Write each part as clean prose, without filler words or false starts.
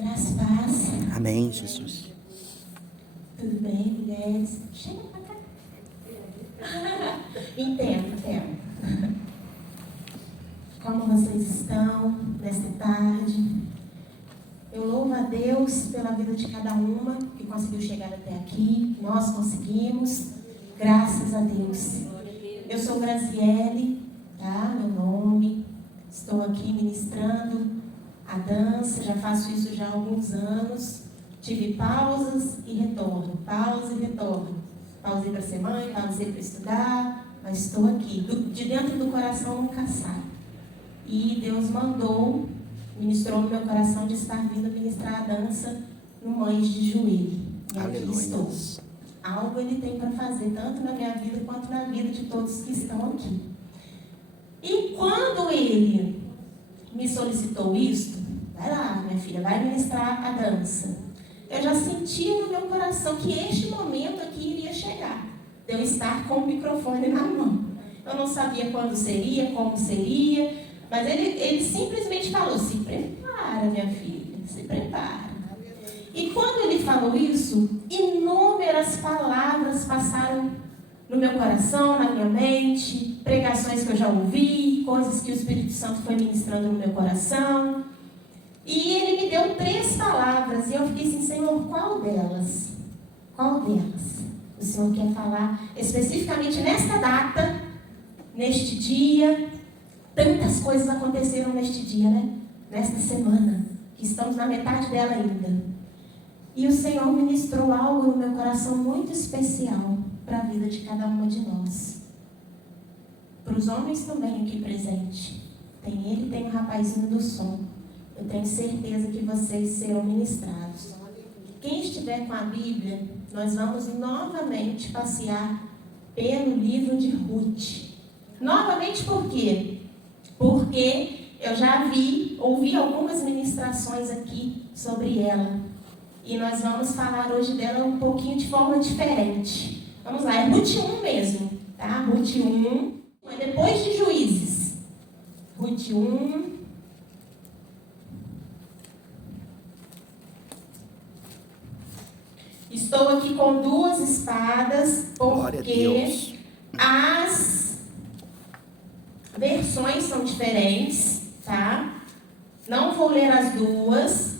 Graça e paz. Amém, Jesus. Tudo bem, mulheres? Chega pra cá. Entendo. Como vocês estão nesta tarde? Eu louvo a Deus pela vida de cada uma que conseguiu chegar até aqui. Nós conseguimos, graças a Deus. Eu sou Graziele, tá? Meu nome. Estou aqui ministrando a dança, já faço isso já há alguns anos. Tive pausas e retorno, pausa e retorno. Pausei para ser mãe, pausei para estudar, mas estou aqui. De dentro do coração nunca sai. E Deus ministrou no meu coração de estar vindo ministrar a dança no Mães de Joelho. E aqui estou. Algo Ele tem para fazer, tanto na minha vida quanto na vida de todos que estão aqui. E quando Ele me solicitou isto, vai lá, minha filha, vai ministrar a dança. Eu já sentia no meu coração que este momento aqui iria chegar. De eu estar com o microfone na mão. Eu não sabia quando seria, como seria, mas ele simplesmente falou, se prepara, minha filha, se prepara. E quando ele falou isso, inúmeras palavras passaram no meu coração, na minha mente, pregações que eu já ouvi, coisas que o Espírito Santo foi ministrando no meu coração. E ele me deu 3 palavras e eu fiquei assim, Senhor, qual delas? Qual delas? O Senhor quer falar especificamente nesta data, neste dia. Tantas coisas aconteceram neste dia, né? Nesta semana, que estamos na metade dela ainda. E o Senhor ministrou algo no meu coração muito especial para a vida de cada uma de nós. Para os homens também aqui presentes. Tem ele, tem o rapazinho do som. Eu tenho certeza que vocês serão ministrados. Quem estiver com a Bíblia, nós vamos novamente passear pelo livro de Ruth. Novamente por quê? Porque eu já ouvi algumas ministrações aqui sobre ela. E nós vamos falar hoje dela um pouquinho de forma diferente. Vamos lá, é Ruth 1 mesmo, tá? Ruth 1, é depois de Juízes. Ruth 1. Estou aqui com 2 espadas, porque as versões são diferentes, tá? Não vou ler as 2,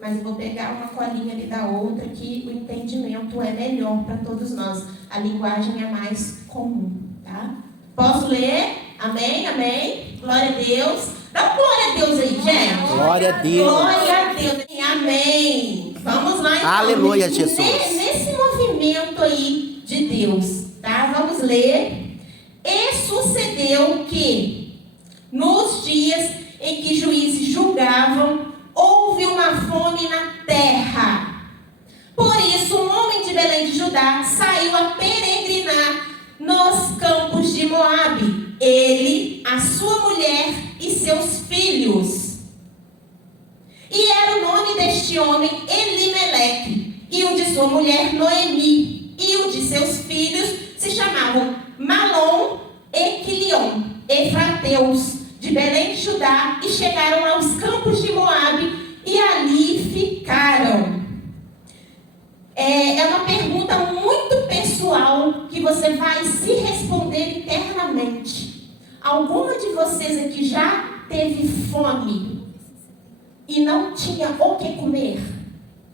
mas eu vou pegar uma colinha ali da outra, que o entendimento é melhor para todos nós. A linguagem é mais comum, tá? Posso ler? Amém? Amém? Glória a Deus. Dá glória a Deus aí, gente. Glória a Deus. Glória a Deus. Amém. Vamos lá, então. Aleluia, Jesus. Nesse movimento aí de Deus, tá? Vamos ler. E sucedeu que, nos dias em que juízes julgavam, houve uma fome na terra. Por isso, um homem de Belém de Judá saiu a peregrinar nos campos de Moabe, ele, a sua mulher e seus filhos. E era o nome deste homem Elimeleque, e o de sua mulher Noemi, e o de seus filhos se chamavam Malom e Quilion, efrateus de Belém de Judá, e chegaram aos campos de Moabe e ali ficaram. É uma pergunta muito pessoal que você vai se responder internamente. Alguma de vocês aqui já teve fome e não tinha o que comer,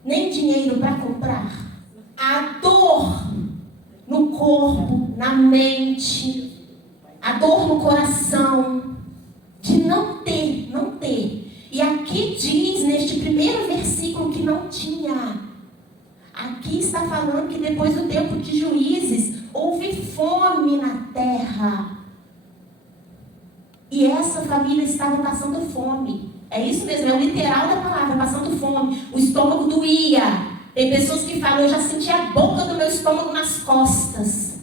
nem dinheiro para comprar? A dor no corpo, na mente, a dor no coração, de não ter. E aqui diz, neste primeiro versículo, que não tinha. Aqui está falando que depois do tempo de Juízes, houve fome na terra. E essa família estava passando fome. É isso mesmo, é o literal da palavra, passando fome. O estômago doía. Tem pessoas que falam, eu já senti a boca do meu estômago nas costas.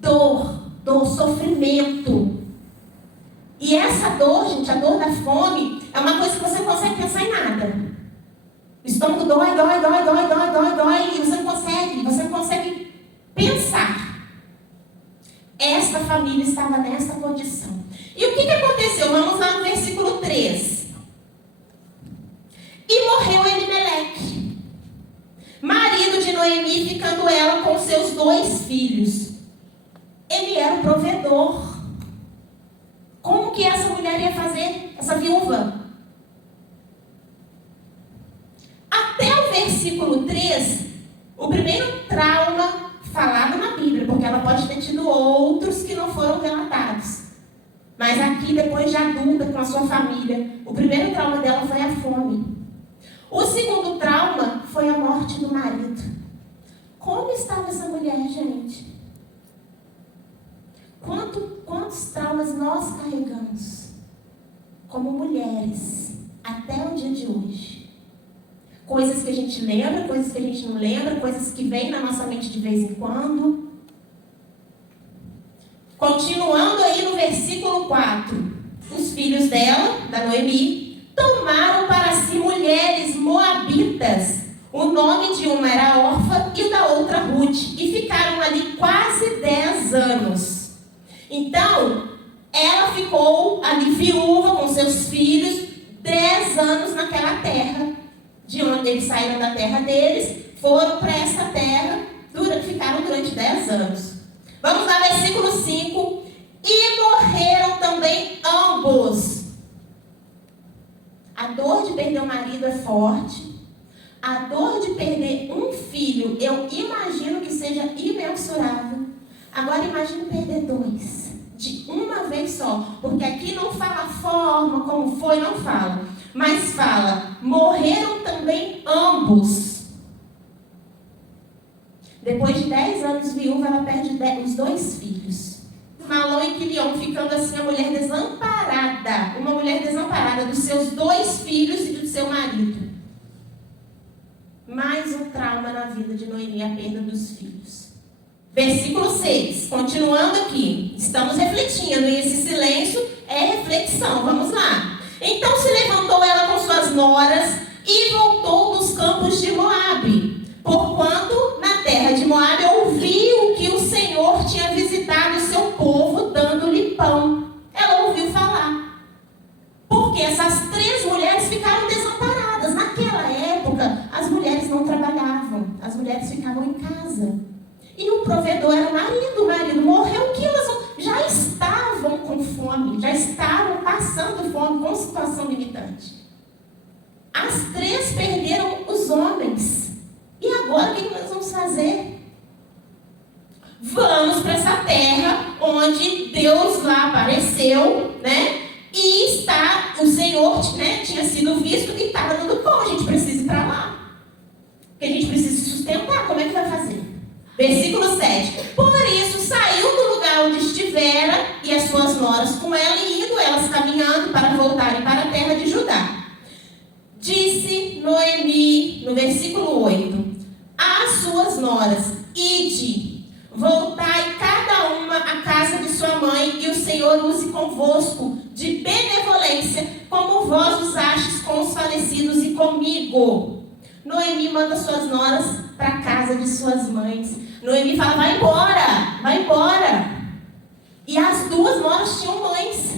Dor, sofrimento. E essa dor, gente, a dor da fome, é uma coisa que você não consegue pensar em nada. O estômago dói, e você não consegue pensar. Esta família estava nessa condição. E o que aconteceu? Vamos lá no versículo 3. E morreu Noemi, ficando ela com seus 2 filhos. Ele era o provedor. Como que essa mulher ia fazer, essa viúva? Até o versículo 3, o primeiro trauma falado na Bíblia, porque ela pode ter tido outros que não foram relatados. Mas aqui, depois de adulta, com a sua família, o primeiro trauma dela foi a fome. O segundo trauma foi a morte do marido. Como estava essa mulher, gente? Quantos traumas nós carregamos como mulheres até o dia de hoje? Coisas que a gente lembra, coisas que a gente não lembra, coisas que vêm na nossa mente de vez em quando. Continuando aí no versículo 4. Os filhos dela, da Noemi, tomaram para si mulheres moabitas. O nome de uma era Orfa e da outra Ruth. E ficaram ali quase 10 anos. Então, ela ficou ali viúva com seus filhos 10 anos naquela terra. De onde eles saíram da terra deles, foram para essa terra, ficaram durante 10 anos. Vamos lá, versículo 5. E morreram também ambos. A dor de perder o marido é forte. A dor de perder um filho, eu imagino que seja imensurável. Agora imagine perder 2, de uma vez só. Porque aqui não fala a forma, como foi, não fala. Mas fala, morreram também ambos. Depois de 10 anos viúva, ela perde os 2 filhos. Malom e Quilion, ficando assim a mulher desamparada. Uma mulher desamparada dos seus 2 filhos e do seu marido. Mais um trauma na vida de Noemi, a perda dos filhos. Versículo 6, continuando aqui. Estamos refletindo e esse silêncio é reflexão. Vamos lá. Então se levantou ela com suas noras e voltou dos campos de Moabe, porquanto na terra de Moabe ouviu que o Senhor tinha visitado o seu povo, dando-lhe pão. Ela ouviu falar. Porque essas 3 mulheres ficaram desamparadas. Naquela época, as mulheres não trabalhavam, as mulheres ficavam em casa. E o provedor era o marido morreu, que elas já estavam com fome, já estavam passando fome, com situação limitante. As 3 perderam os homens. E agora o que nós vamos fazer? Vamos para essa terra onde Deus lá apareceu, né? E o Senhor, né, tinha sido visto e estava dando pão. A gente precisa ir para lá. Porque a gente precisa se sustentar. Como é que vai fazer? Versículo 7. Por isso saiu do lugar onde estivera e as suas noras com ela, e indo elas caminhando para voltarem para a terra de Judá. Disse Noemi, no versículo 8, às suas noras: Ide, voltai cada uma à casa de sua mãe, e o Senhor use convosco de benevolência, como vós usastes com os falecidos e comigo. Noemi manda suas noras para a casa de suas mães. Noemi fala: vai embora, vai embora. E as 2 noras tinham mães.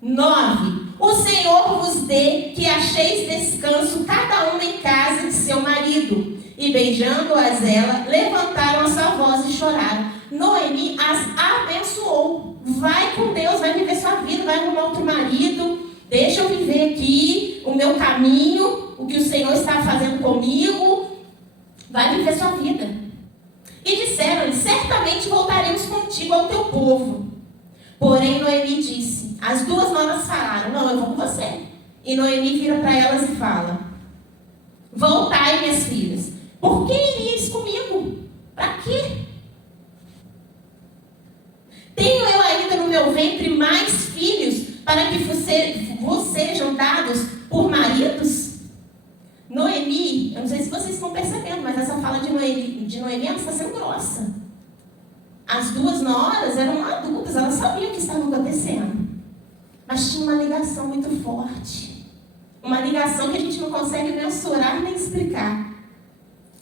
9. O Senhor vos dê que acheis descanso cada uma em casa de seu marido. E beijando-as ela, levantaram a sua voz e choraram. Noemi as abençoou. Vai com Deus, vai viver sua vida, vai arrumar outro marido. Deixa eu viver aqui o meu caminho, o que o Senhor está fazendo comigo. Vai viver sua vida. E disseram-lhe: certamente voltaremos contigo ao teu povo. Porém Noemi disse, as 2 noras falaram: não, eu vou com você. E Noemi vira para elas e fala: voltai, minhas filhas. Por que iríeis comigo? Para quê? Tenho eu ainda no meu ventre mais filhos para que vos sejam dados por maridos? Noemi, eu não sei se vocês estão percebendo, mas essa fala de Noemi ela está sendo grossa. As 2 noras eram adultas, elas sabiam o que estava acontecendo. Mas tinha uma ligação muito forte. Uma ligação que a gente não consegue mensurar nem explicar.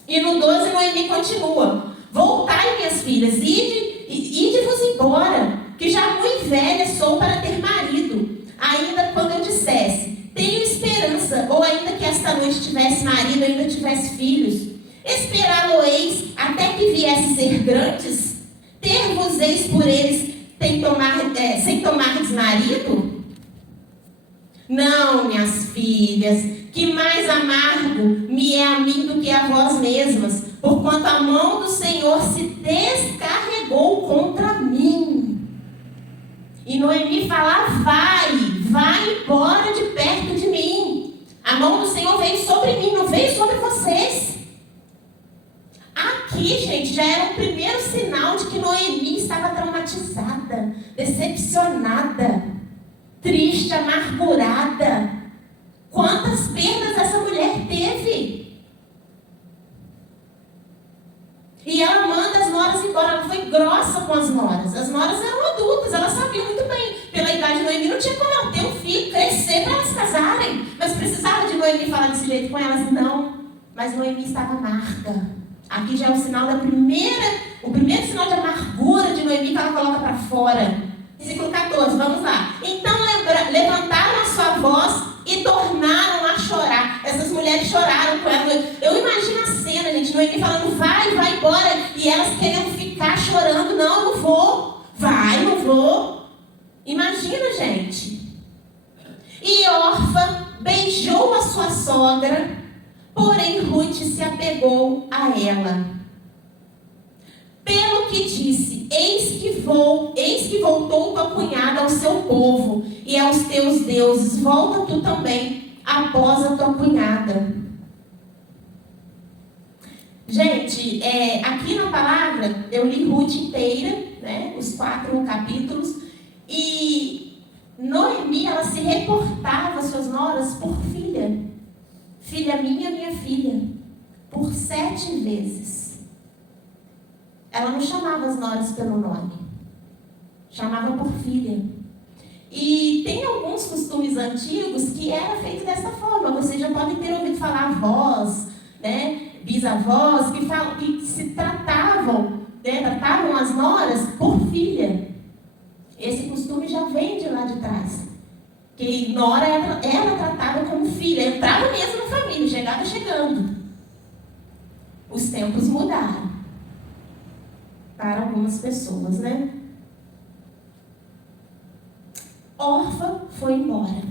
E no 12 Noemi continua: voltai, minhas filhas, ide-vos embora, que já muito velha sou para ter marido. Ainda quando eu dissesse: tenho esperança, ou ainda que esta esta noite tivesse marido, ainda tivesse filhos? Esperá-lo-eis até que viesse ser grandes? Ter-vos-eis por eles sem tomardes marido? Não, minhas filhas, que mais amargo me é a mim do que a vós mesmas, porquanto a mão do Senhor se descarregou contra mim. E Noemi fala: vai embora de perto de mim. A mão do Senhor veio sobre mim, não veio sobre vocês. Aqui, gente, já era o primeiro sinal de que Noemi estava traumatizada, decepcionada, triste, amargurada. Quantas perdas essa mulher teve? E ela manda as noras embora. Ela foi grossa com as noras. As noras eram adultas, elas sabiam muito bem. Pela idade de Noemi, não tinha como ela ter um filho, crescer para elas casarem. Mas precisava de Noemi falar desse jeito com elas? Não. Mas Noemi estava amarga. Aqui já é o sinal o primeiro sinal de amargura de Noemi que ela coloca para fora. Versículo 14, vamos lá. Então levantaram a sua voz e tornaram a chorar. Essas mulheres choraram com ela. Eu imagino a cena, gente. Noemi falando: vai embora. E elas querendo ficar chorando: não vou. Não vou. Imagina, gente. E Orfa beijou a sua sogra, porém Ruth se apegou a ela. Pelo que disse: eis que voltou tua cunhada ao seu povo e aos teus deuses, volta tu também após a tua cunhada. Gente, aqui na palavra, eu li Ruth inteira, né, os 4 capítulos, e Noemi, ela se reportava às suas noras por filha. Filha minha filha, por 7 vezes. Ela não chamava as noras pelo nome, chamava por filha. E tem alguns costumes antigos que era feito dessa forma. Vocês já podem ter ouvido falar avós, né, bisavós, que se tratavam, né, tratavam as noras por filha. Esse costume já vem de lá de trás. Que nora era tratada como filha, entrava mesmo na família, chegava chegando. Os tempos mudaram para algumas pessoas, né? Orfa foi embora.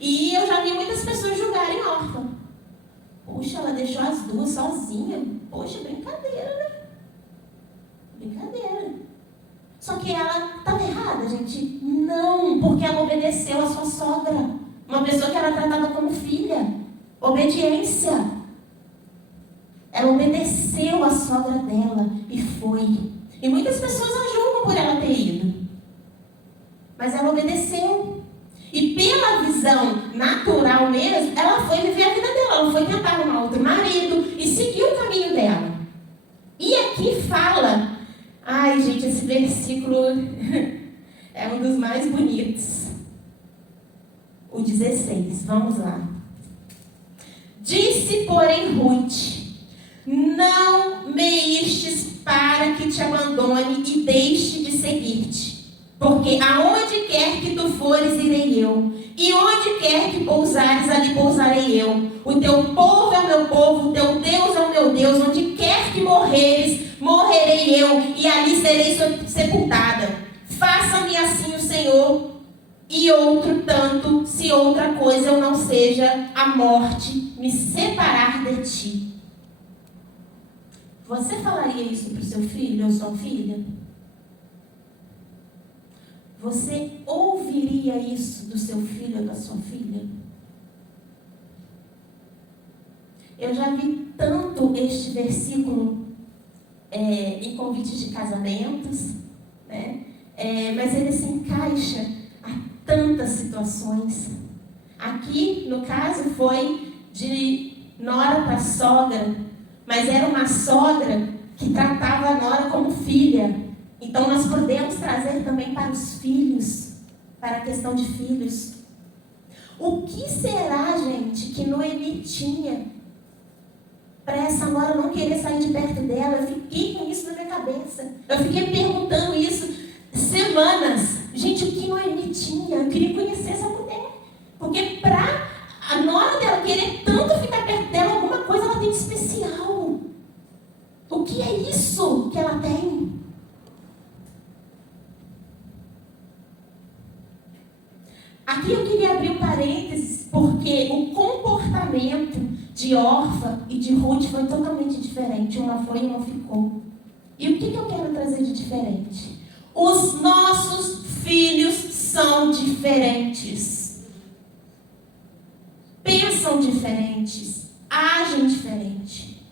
E eu já vi muitas pessoas julgarem Orfa. Poxa, ela deixou as duas sozinha. Poxa, brincadeira, né? Brincadeira. Só que ela estava errada, gente. Não, porque ela obedeceu a sua sogra. Uma pessoa que era tratada como filha. Obediência. Ela obedeceu a sogra dela e foi. E muitas pessoas a julgam por ela ter ido. Mas ela obedeceu. E pela visão natural mesmo, ela foi viver a vida dela. Ela foi tentar arrumar outro marido e seguiu o caminho dela. E aqui fala... Ai, gente, esse versículo é um dos mais bonitos. O 16, vamos lá. Disse, porém, Ruth: não me istes para que te abandone e deixe de seguir-te. Porque aonde quer que tu fores, irei eu. E onde quer que pousares, ali pousarei eu. O teu povo é o meu povo, o teu Deus é o meu Deus. Onde quer que morreres, morrerei eu, e ali serei sepultada. Faça-me assim o Senhor, e outro tanto, se outra coisa eu não seja a morte me separar de ti. Você falaria isso para o seu filho ou sua filha? Você ouviria isso do seu filho ou da sua filha? Eu já vi tanto este versículo em convites de casamentos, né? Mas ele se encaixa a tantas situações. Aqui, no caso, foi de nora para sogra, mas era uma sogra que tratava a nora como filha. Então, nós podemos trazer também para os filhos, para a questão de filhos. O que será, gente, que Noemi tinha para essa nora não querer sair de perto dela? Eu fiquei com isso na minha cabeça. Eu fiquei perguntando isso semanas. Gente, o que Noemi tinha? Eu queria conhecer essa mulher. Porque para a nora dela querer O que é isso que ela tem? Aqui eu queria abrir um parênteses, porque o comportamento de Orfa e de Ruth foi totalmente diferente. Uma foi e uma ficou. E o que eu quero trazer de diferente? Os nossos filhos são diferentes. Pensam diferentes. Agem diferente.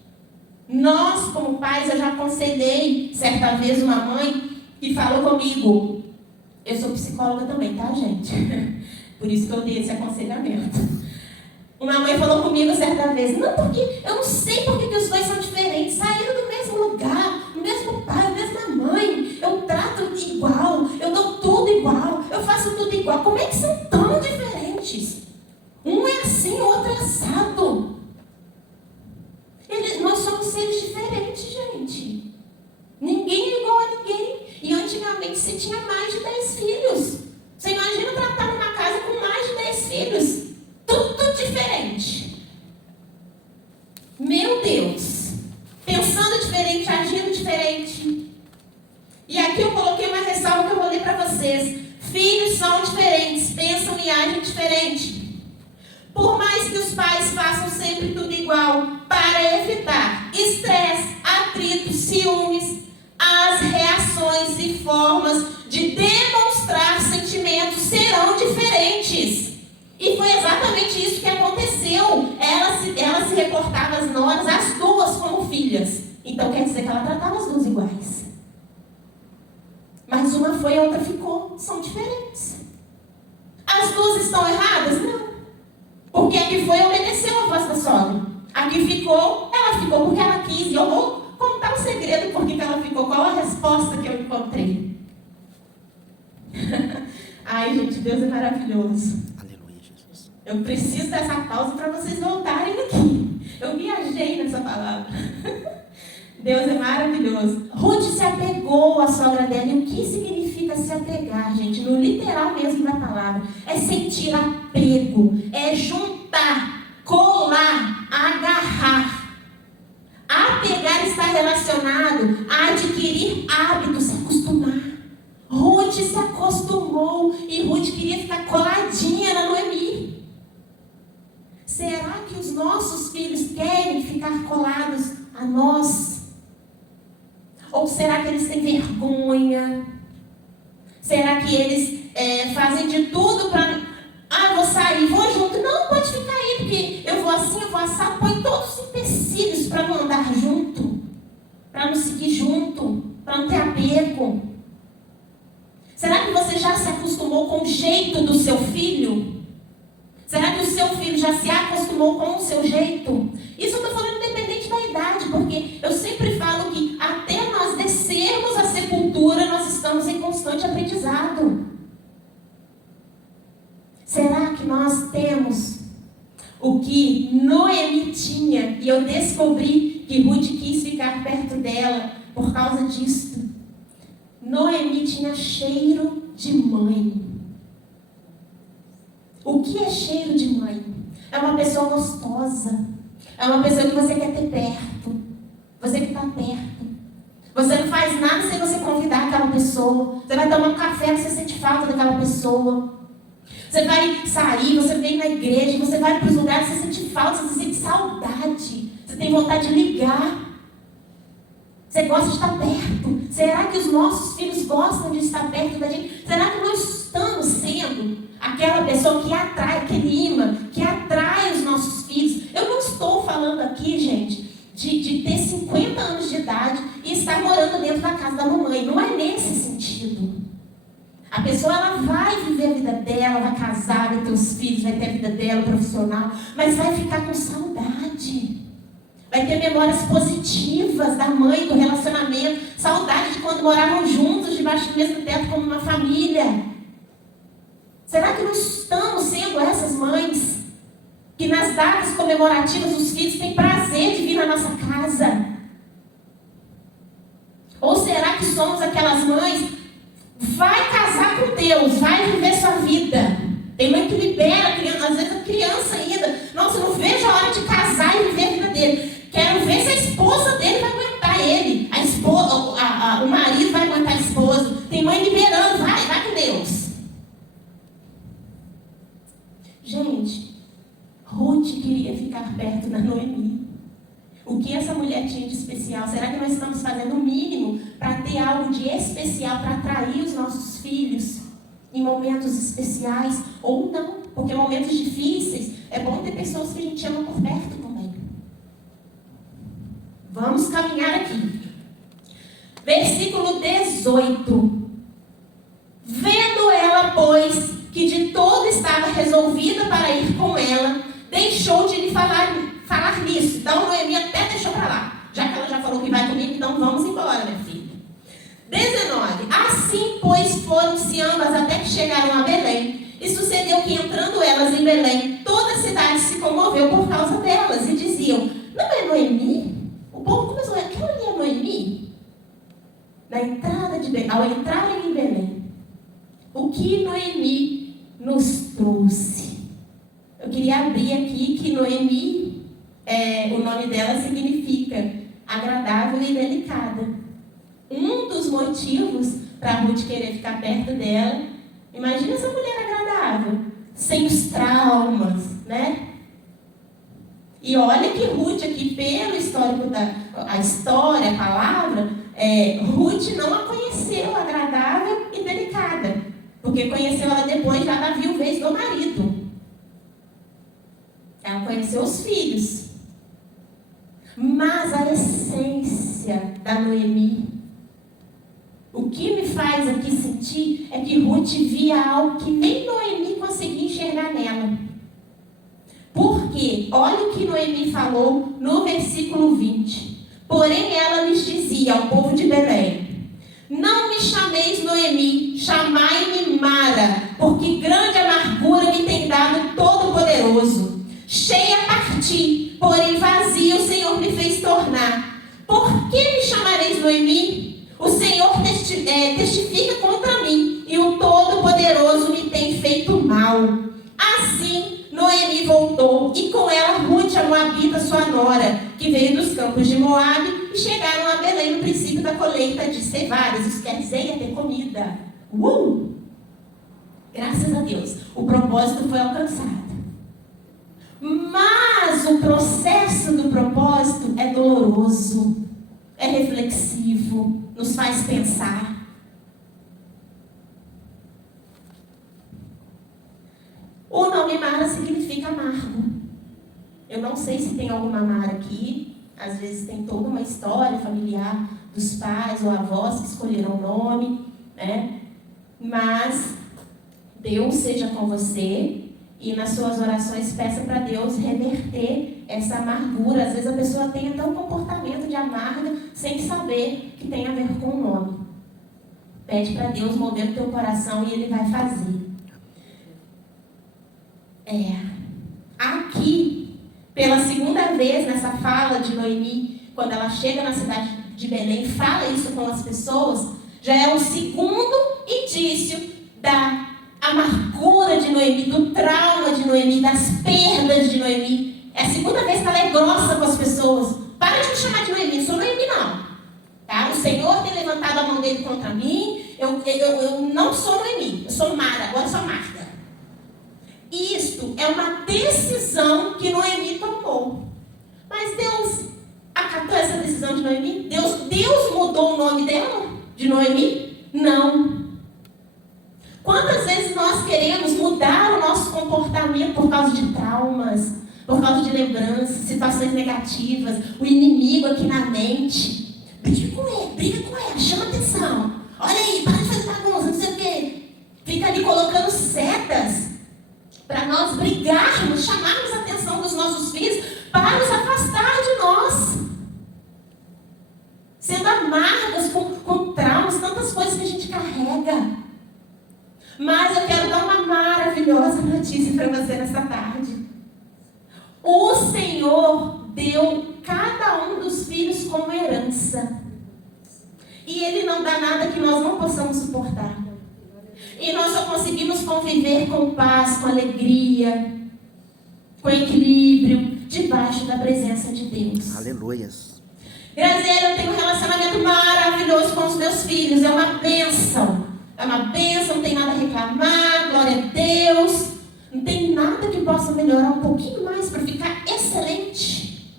Nós, como pais, eu já aconselhei certa vez uma mãe que falou comigo. Eu sou psicóloga também, tá, gente? Por isso que eu dei esse aconselhamento. Uma mãe falou comigo certa vez, não, porque eu não sei porque que os dois são diferentes, saíram do mesmo lugar, do mesmo pai, da mesma mãe, eu trato igual, eu dou tudo igual, eu faço tudo igual, como é que são tão diferentes? Um é assim, o outro é assado. Nós somos seres diferentes, gente. Ninguém é igual a ninguém. E antigamente se tinha mais de 10 filhos. Você imagina tratar numa casa com mais de 10 filhos? Tudo diferente. Meu Deus. Pensando diferente, agindo diferente. E aqui eu coloquei uma ressalva que eu vou ler para vocês. Filhos são diferentes, pensam e agem diferente. Por mais que os pais façam sempre tudo igual, para evitar estresse, atrito, ciúmes, as reações e formas de demonstrar sentimentos serão diferentes. E foi exatamente isso que aconteceu. Ela se reportava as noras, as duas como filhas. Então quer dizer que ela tratava as duas iguais. Mas uma foi e a outra ficou. São diferentes. As duas estão erradas? Não. Porque a que foi obedeceu a voz da sogra. A que ficou, ela ficou porque ela quis. E eu vou contar um segredo porque ela ficou. Qual a resposta que eu encontrei? Ai, gente, Deus é maravilhoso. Aleluia, Jesus. Eu preciso dessa pausa para vocês voltarem aqui. Eu viajei nessa palavra. Deus é maravilhoso. Ruth se apegou à sogra dela. E o que significa se apegar, gente? No literal mesmo da palavra. É sentir apego. É juntar, colar, agarrar. Apegar está relacionado a adquirir hábitos, se acostumar. Ruth se acostumou e Ruth queria ficar coladinha na Noemi. Será que os nossos filhos querem ficar colados a nós? Ou será que eles têm vergonha? Será que eles fazem de tudo para... Ah, vou sair, vou junto. Não, pode ficar aí, porque eu vou assim, eu vou assar. Põe todos os empecilhos para não andar junto. Para não seguir junto. Para não ter apego. Será que você já se acostumou com o jeito do seu filho? Será que o seu filho já se acostumou com o seu jeito? Isso eu estou falando independente da idade, porque eu sempre falo que até nós descermos a sepultura, nós estamos em constante aprendizado. Será que nós temos o que Noemi tinha? E eu descobri que Ruth quis ficar perto dela por causa disso. Noemi tinha cheiro de mãe. O que é cheiro de mãe? É uma pessoa gostosa. É uma pessoa que você quer ter perto. Você que está perto. Você não faz nada sem você convidar aquela pessoa. Você vai tomar um café, você sente falta daquela pessoa. Você vai sair, você vem na igreja, você vai para os lugares, você sente falta, você sente saudade. Você tem vontade de ligar. Você gosta de estar perto. Será que os nossos filhos gostam de estar perto da gente? Será que nós estamos sendo aquela pessoa que atrai, que anima, que atrai os nossos filhos? Eu não estou falando aqui, gente, de ter 50 anos de idade e estar morando dentro da casa da mamãe. Não é nesse sentido. A pessoa, ela vai viver a vida dela, vai casar, vai ter os filhos, vai ter a vida dela, profissional, mas vai ficar com saudade. Vai ter memórias positivas da mãe, do relacionamento, saudade de quando moravam juntos, debaixo do mesmo teto, como uma família. Será que não estamos sendo essas mães que nas datas comemorativas os filhos têm prazer de vir na nossa casa? Ou será que somos aquelas mães, vai casar com Deus, vai viver sua vida? Tem mãe que libera, às vezes a criança ainda, nossa, não vejo a hora de casar e viver a vida dele. Quero ver se a esposa dele vai aguentar ele. pertinho de especial? Será que nós estamos fazendo o mínimo para ter algo de especial, para atrair os nossos filhos em momentos especiais? Ou não? Porque em momentos difíceis é bom ter pessoas que a gente ama por perto também. Vamos caminhar aqui. Versículo 18. Vendo ela, pois, que de todo estava resolvida para ir com ela, deixou de lhe falar nisso. Então Noemi até deixou para lá. Já que ela já falou que vai comigo, então vamos embora, minha filha. 19. Assim, pois, foram-se ambas até que chegaram a Belém. E sucedeu que, entrando elas em Belém, toda a cidade se comoveu por causa delas. E diziam, não é Noemi? O povo começou a dizer, aquela ali é Noemi? Ao entrarem em Belém, o que Noemi nos trouxe? Eu queria abrir aqui que Noemi, o nome dela significa agradável e delicada. Um dos motivos para Ruth querer ficar perto dela, imagina essa mulher agradável, sem os traumas, né? E olha que Ruth aqui, pelo histórico a história, a palavra, Ruth não a conheceu agradável e delicada, porque conheceu ela depois já da viuvez do marido. Ela conheceu os filhos. Mas a essência da Noemi, o que me faz aqui sentir é que Ruth via algo que nem Noemi conseguia enxergar nela. Porque, olha o que Noemi falou no versículo 20. Porém, ela lhes dizia ao povo de Belém, não me chameis Noemi, chamai-me Mara, porque grande amargura me tem dado Todo-Poderoso. Cheia parti, porém vazia o Senhor me fez tornar. Por que me chamareis Noemi? O Senhor testifica contra mim, e o Todo-Poderoso me tem feito mal. Assim, Noemi voltou, e com ela Ruth, a Moabita, sua nora, que veio dos campos de Moabe, e chegaram a Belém no princípio da colheita de cevadas. Isso quer dizer ia ter comida. Graças a Deus, o propósito foi alcançado. Mas o processo do propósito é doloroso, é reflexivo, nos faz pensar. O nome Mara significa amargo. Eu não sei se tem alguma Mara aqui. Às vezes tem toda uma história familiar dos pais ou avós que escolheram o nome, né? Mas Deus seja com você e nas suas orações peça para Deus reverter essa amargura. Às vezes a pessoa tem até um comportamento de amarga sem saber que tem a ver com o nome. Pede para Deus mover o teu coração e Ele vai fazer. Aqui, pela segunda vez nessa fala de Noemi, quando ela chega na cidade de Belém, fala isso com as pessoas, já é o segundo indício da amargura de Noemi, do trauma de Noemi, das perdas de Noemi. É a segunda vez que ela é grossa com as pessoas. Para de me chamar de Noemi, não sou Noemi não. Tá? O Senhor tem levantado a mão dele contra mim, eu não sou Noemi, eu sou Mara, agora eu sou Marta. Isto é uma decisão que Noemi tomou. Mas Deus acatou essa decisão de Noemi? Deus mudou o nome dela? De Noemi? Não. Quantas vezes nós queremos mudar o nosso comportamento por causa de traumas, por causa de lembranças, situações negativas, o inimigo aqui na mente? Briga com ela, chama atenção. Olha aí, para de fazer bagunça, não sei o quê. Fica ali colocando setas para nós brigarmos, chamarmos a atenção dos nossos filhos para os afastar de nós. Sendo amargas com traumas, tantas coisas que a gente carrega. Mas eu quero dar uma maravilhosa notícia para você nessa tarde. O Senhor deu cada um dos filhos como herança. E Ele não dá nada que nós não possamos suportar. E nós só conseguimos conviver com paz, com alegria, com equilíbrio, debaixo da presença de Deus. Aleluias. Graziela, eu tenho um relacionamento maravilhoso com os meus filhos. É uma bênção. É uma bênção, não tem nada a reclamar, glória a Deus. Não tem nada que possa melhorar um pouquinho mais para ficar excelente.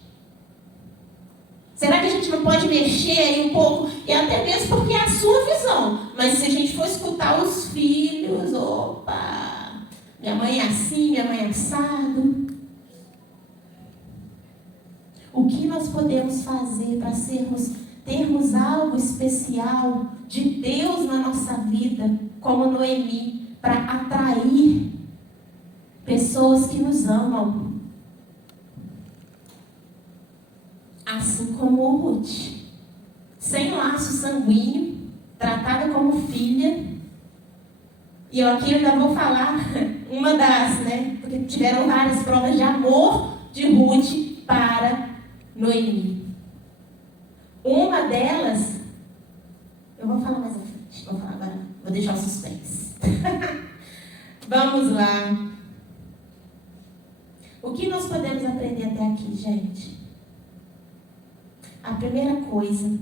Será que a gente não pode mexer aí um pouco? E até mesmo porque é a sua visão. Mas se a gente for escutar os filhos, opa, minha mãe é assim, minha mãe é assado. O que nós podemos fazer para termos algo especial de Deus na nossa vida, como Noemi, para atrair pessoas que nos amam? Assim como Ruth, sem laço sanguíneo, tratada como filha. E eu aqui ainda vou falar uma das, porque tiveram várias provas de amor de Ruth para Noemi. Uma delas, eu vou falar mais à frente, vou falar agora, vou deixar o suspense. Vamos lá. O que nós podemos aprender até aqui, gente? A primeira coisa,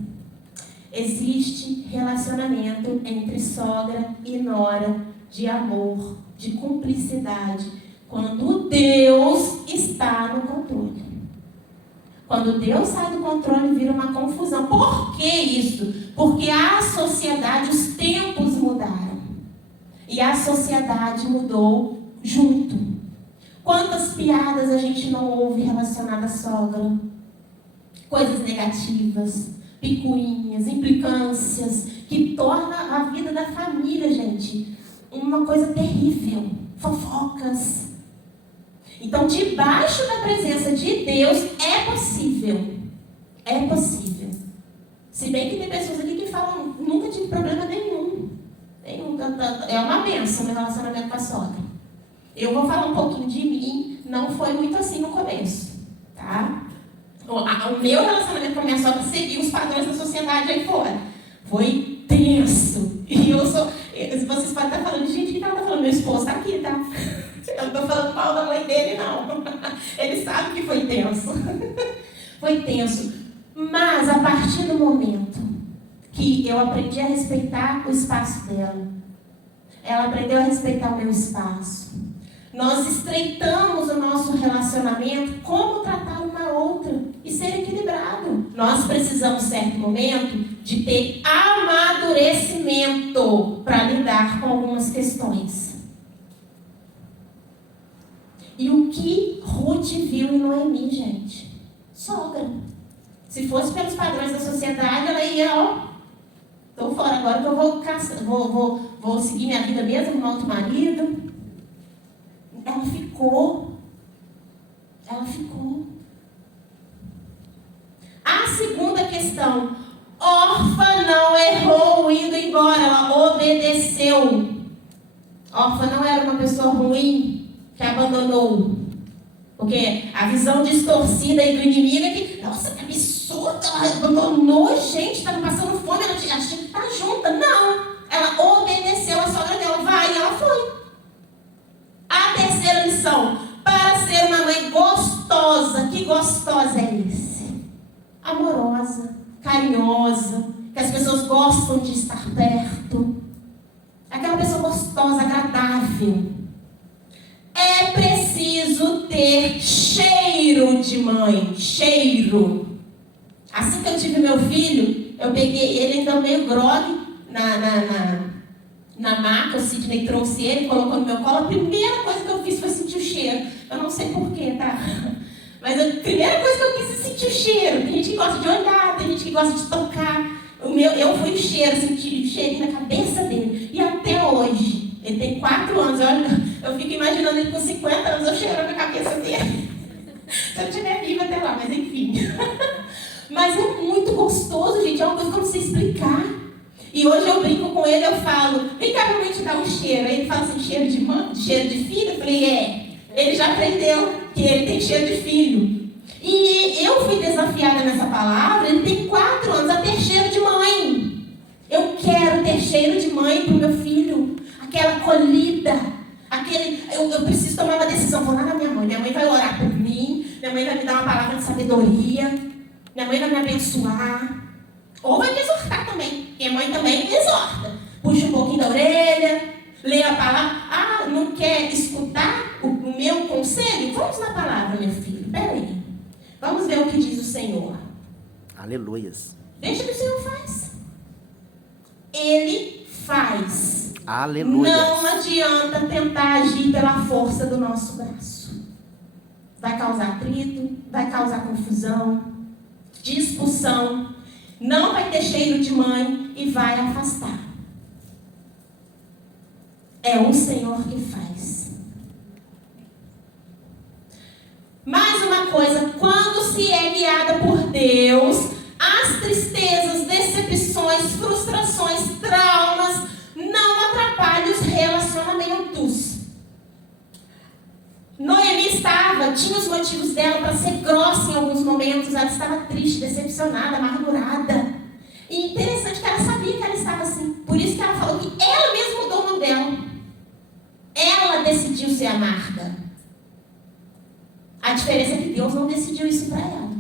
existe relacionamento entre sogra e nora de amor, de cumplicidade, quando Deus está no controle. Quando Deus sai do controle, vira uma confusão. Por que isso? Porque a sociedade, os tempos mudaram. E a sociedade mudou junto. Quantas piadas a gente não ouve relacionadas à sogra? Coisas negativas, picuinhas, implicâncias, que torna a vida da família, gente, uma coisa terrível. Fofocas. Então, debaixo da presença de Deus, é possível. É possível. Se bem que tem pessoas aqui que falam, nunca tive problema nenhum. É uma bênção meu relacionamento com a sogra. Eu vou falar um pouquinho de mim, não foi muito assim no começo, tá? O meu relacionamento com a minha sogra seguiu os padrões da sociedade aí fora. Foi tenso. E eu sou... Vocês podem estar falando, gente, o que ela está falando? Meu esposo está aqui, tá? Eu não estou falando mal da mãe dele, não. Ele sabe que foi tenso. Foi tenso. Mas, a partir do momento que eu aprendi a respeitar o espaço dela, ela aprendeu a respeitar o meu espaço, nós estreitamos o nosso relacionamento, como tratar uma outra e ser equilibrado. Nós precisamos, em certo momento, de ter amadurecimento para lidar com algumas questões. E o que Ruth viu em Noemi, gente? Sogra. Se fosse pelos padrões da sociedade, ela ia, estou fora agora que eu vou seguir minha vida mesmo com outro marido. Ela ficou. A segunda questão. Orfa não errou indo embora, ela obedeceu. Orfa não era uma pessoa ruim que abandonou. Porque a visão distorcida aí do inimigo é que, nossa, que absurdo, ela abandonou, gente, estava passando fome, ela tinha que estar junta. Não, ela obedeceu a sogra dela, vai, e ela foi. A terceira lição, para ser uma mãe gostosa, que gostosa é esse? Amorosa, carinhosa, que as pessoas gostam de estar perto. Aquela pessoa gostosa, agradável. É preciso ter cheiro de mãe, cheiro. Assim que eu tive meu filho, eu peguei ele ainda meio grogue na maca, o Sidney trouxe ele, colocou no meu colo. A primeira coisa que eu fiz foi sentir o cheiro. Eu não sei porquê, tá? Mas a primeira coisa que eu fiz é sentir o cheiro. Tem gente que gosta de olhar, tem gente que gosta de tocar. Eu fui o cheiro, senti o cheirinho na cabeça dele. E até hoje, ele tem 4 anos, eu fico imaginando ele com 50 anos, eu cheirando a cabeça dele. Se eu estiver viva até lá, mas enfim. Mas é muito gostoso, gente, é uma coisa que eu não sei explicar. E hoje eu brinco com ele, eu falo, vem cá pra mim te dar um cheiro. Aí ele fala assim, cheiro de mãe, cheiro de filho? Eu falei, ele já aprendeu que ele tem cheiro de filho. E eu fui desafiada nessa palavra, ele tem 4 anos a ter cheiro de mãe. Eu quero ter cheiro de mãe pro meu filho. Aquela acolhida, eu preciso tomar uma decisão, vou lá na minha mãe vai orar por mim, minha mãe vai me dar uma palavra de sabedoria, minha mãe vai me abençoar, ou vai me exortar também, porque a mãe também me exorta, puxa um pouquinho da orelha, lê a palavra, não quer escutar o meu conselho? Vamos na palavra, meu filho, peraí, vamos ver o que diz o Senhor. Aleluias. Deixa que o Senhor faz. Ele faz. Aleluias. Não adianta tentar agir pela força do nosso braço. Vai causar atrito, vai causar confusão, discussão, não vai ter cheiro de mãe e vai afastar. É o Senhor que faz. Mais uma coisa, quando se é guiada por Deus, as tristezas, decepções, frustrações, traumas não atrapalham os relacionamentos. Noemi tinha os motivos dela para ser grossa em alguns momentos. Ela estava triste, decepcionada, amargurada. E interessante que ela sabia que ela estava assim. Por isso que ela falou que ela mesma mudou o nome dela. Ela decidiu ser amarga. A diferença é que Deus não decidiu isso para ela.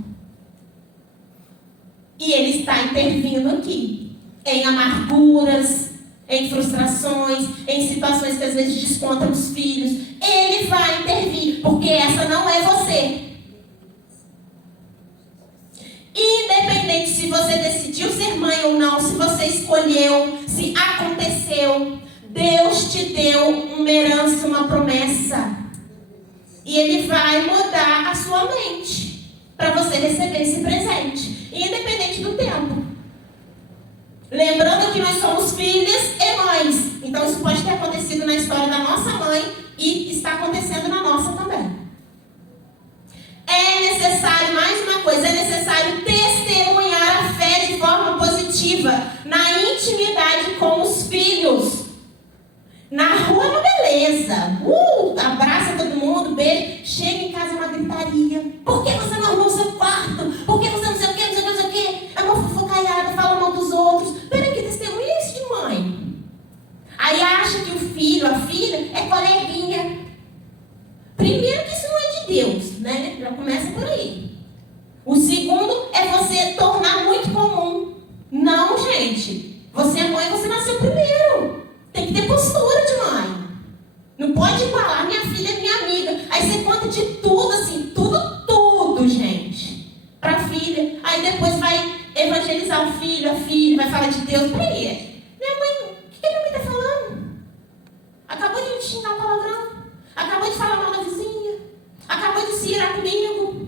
E Ele está intervindo aqui. Em amarguras, em frustrações, em situações que às vezes descontam os filhos. Ele vai intervir, porque essa não é você. Independente se você decidiu ser mãe ou não, se você escolheu, se aconteceu, Deus te deu uma herança, uma promessa. E Ele vai mudar a sua mente para você receber esse presente, independente do tempo. Lembrando que nós somos filhas e mães. Então isso pode ter acontecido na história da nossa mãe e está acontecendo na nossa também. É necessário, mais uma coisa, é necessário testemunhar a fé de forma positiva, na intimidade com os filhos. Na rua, não, beleza. Abraça todo mundo, beijo. Chega em casa, uma gritaria. Por que você não arrumou o seu quarto? Por que você não sei o que, não sei o que, não sei o que? É uma fofocaiada, fala mal dos outros. Peraí, que testemunha é esse de mãe? Aí acha que o filho, a filha, é coleguinha. Primeiro que isso não é de Deus, né? Já começa por aí. O segundo é você tornar muito comum. Não, gente. Você é mãe, você nasceu primeiro. Tem que ter postura de mãe. Não pode falar, minha filha é minha amiga. Aí você conta de tudo, assim, tudo, gente. Pra filha. Aí depois vai evangelizar o filho, a filha, vai falar de Deus. Peraí, minha mãe, o que a minha mãe tá falando? Acabou de me xingar palavrão. Acabou de falar mal da vizinha. Acabou de se irar comigo.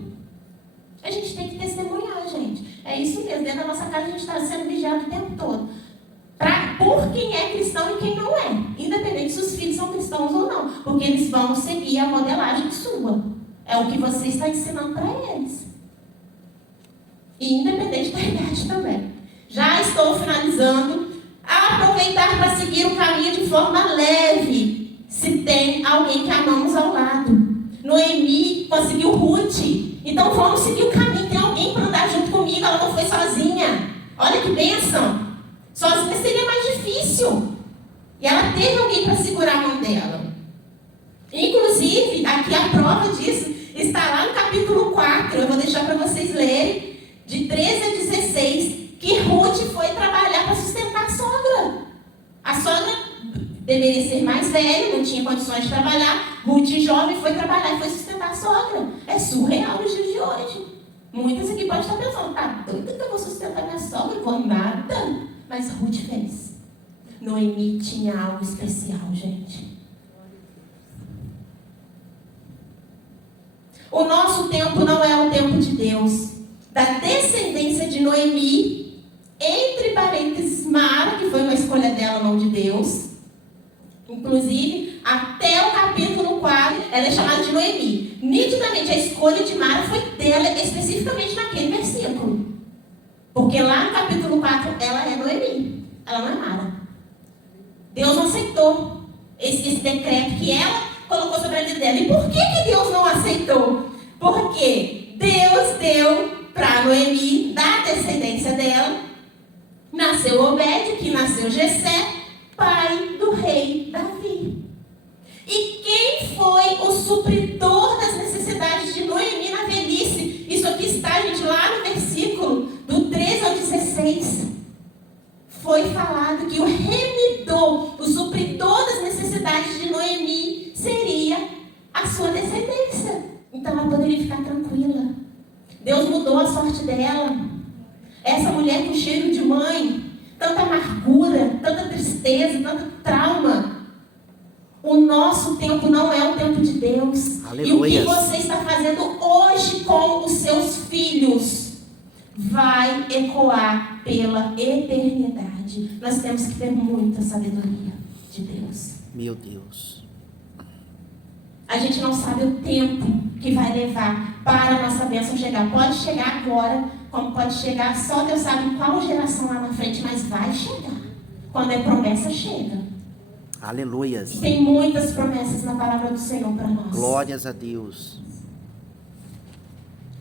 A gente tem que testemunhar, gente. É isso mesmo. Dentro da nossa casa a gente está sendo vigiado o tempo todo. Por quem é cristão e quem não é. Independente se os filhos são cristãos ou não. Porque eles vão seguir a modelagem sua. É o que você está ensinando para eles. E independente da idade também. Já estou finalizando. Aproveitar para seguir o caminho de forma leve. Se tem alguém que amamos ao lado. Noemi conseguiu Ruth. Então vamos seguir o caminho. Tem alguém para andar junto comigo. Ela não foi sozinha. Olha que bênção. Sozinha seria mais difícil. E ela teve alguém para segurar a mão dela. Inclusive, aqui a prova disso está lá no capítulo 4. Eu vou deixar para vocês lerem. De 13 a 16. Que Ruth foi trabalhar para sustentar a sogra. A sogra deveria ser mais velha, não tinha condições de trabalhar. Ruth, jovem, foi trabalhar e foi sustentar a sogra. É surreal nos dias de hoje. Muitas aqui podem estar pensando, tá doida que eu vou sustentar minha sogra? Vou nada. Mas Ruth fez. Noemi tinha algo especial, gente. O nosso tempo não é o tempo de Deus. Da descendência de Noemi, entre parênteses, Mara, que foi uma escolha dela, não de Deus. Inclusive, até o capítulo 4, ela é chamada de Noemi. Nitidamente, a escolha de Mara foi dela, especificamente naquele versículo. Porque lá no capítulo 4, ela é Noemi. Ela não é Mara. Deus não aceitou esse decreto que ela colocou sobre a vida dela. E por que Deus não aceitou? Porque Deus deu para Noemi, da descendência dela, nasceu Obed, que nasceu Jessé, pai do rei Davi. E quem foi o supridor das necessidades de Noemi na velhice? Isso aqui está, gente, lá no versículo do 13 ao 16. Foi falado que o remidor, o supridor das necessidades de Noemi, seria a sua descendência. Então ela poderia ficar tranquila. Deus mudou a sorte dela. mulher com cheiro de mãe, tanta amargura, tanta tristeza, tanto trauma. O nosso tempo não é o tempo de Deus. Aleluia. E o que você está fazendo hoje com os seus filhos vai ecoar pela eternidade. Nós temos que ter muita sabedoria de Deus. Meu Deus. A gente não sabe o tempo que vai levar para a nossa bênção chegar. Pode chegar agora, como pode chegar, só Deus sabe qual geração lá na frente, mas vai chegar. Quando é promessa, chega. Aleluia. E tem muitas promessas na palavra do Senhor para nós. Glórias a Deus.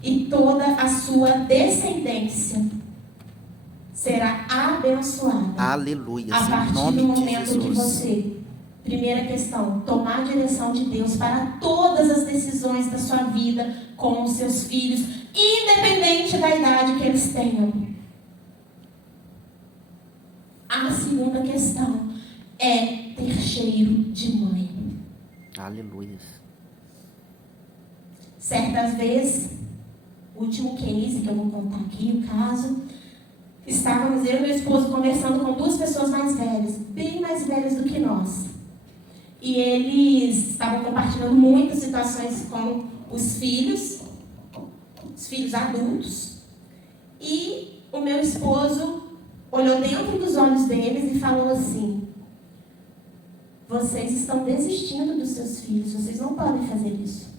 E toda a sua descendência será abençoada. Aleluia. A Em partir nome do de momento que Jesus. você, primeira questão, tomar a direção de Deus para todas as decisões da sua vida com os seus filhos, independente da idade que eles tenham. A segunda questão é ter cheiro de mãe. Aleluia. Certas vezes, o último case que eu vou contar aqui, o caso, estávamos eu e meu esposo conversando com duas pessoas mais velhas, bem mais velhas do que nós. E eles estavam compartilhando muitas situações com os filhos adultos. E o meu esposo olhou dentro dos olhos deles e falou assim: vocês estão desistindo dos seus filhos, vocês não podem fazer isso.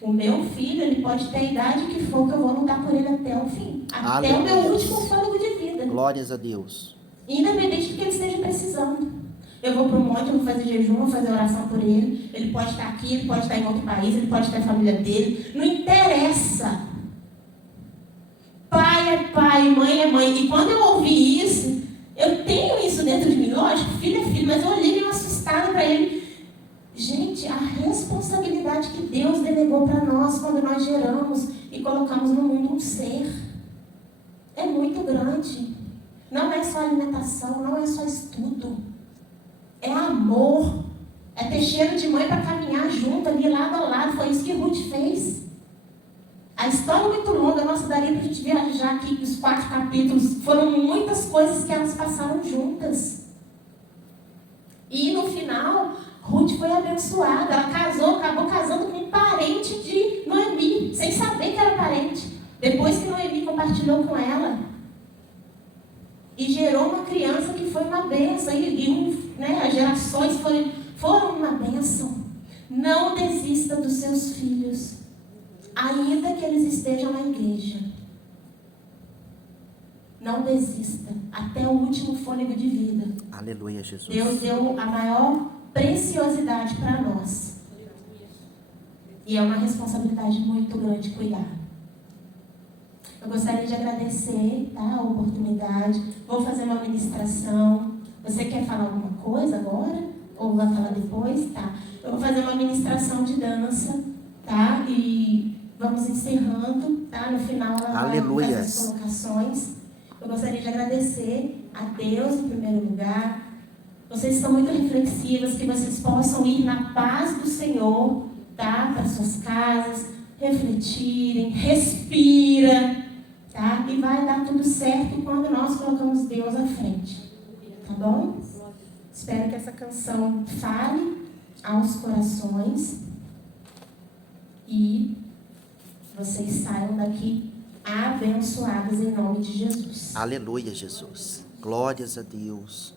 O meu filho, ele pode ter a idade que for, que eu vou lutar por ele até o fim. Até Aleluia. o meu último fôlego de vida. Glórias a Deus. Independente do que ele esteja precisando. Eu vou para o monte, eu vou fazer jejum, vou fazer oração por ele. Ele pode estar aqui, ele pode estar em outro país, ele pode estar em família dele. Não interessa. Pai é pai, mãe é mãe. E quando eu ouvi isso, eu tenho isso dentro de mim. Lógico, filho é filho, mas eu olhei meio assustada para ele. Gente, a responsabilidade que Deus delegou para nós quando nós geramos e colocamos no mundo um ser é muito grande. Não é só alimentação, não é só estudo. É amor. É ter cheiro de mãe para caminhar junto ali, lado a lado. Foi isso que Ruth fez. A história é muito longa, nossa, daria para a gente viajar aqui, os 4 capítulos. Foram muitas coisas que elas passaram juntas. E no final, Ruth foi abençoada. Ela casou, acabou casando com um parente de Noemi, sem saber que era parente. Depois que Noemi compartilhou com ela. E gerou uma criança que foi uma bênção. As gerações foram uma bênção. Não desista dos seus filhos, ainda que eles estejam na igreja. Não desista, até o último fôlego de vida. Aleluia, Jesus. Deus deu a maior preciosidade para nós. E é uma responsabilidade muito grande cuidar. Eu gostaria de agradecer, a oportunidade. Vou fazer uma ministração. Você quer falar alguma coisa agora? Ou vai falar depois? Tá. Eu vou fazer uma ministração de dança, tá? E vamos encerrando, tá? No final ela vai fazer as colocações. Eu gostaria de agradecer a Deus em primeiro lugar. Vocês são muito reflexivas, que vocês possam ir na paz do Senhor, tá? Para suas casas, refletirem, respira, tá? E vai dar tudo certo quando nós colocamos Deus à frente, tá bom? Espero que essa canção fale aos corações e vocês saiam daqui abençoadas em nome de Jesus. Aleluia, Jesus. Glórias a Deus.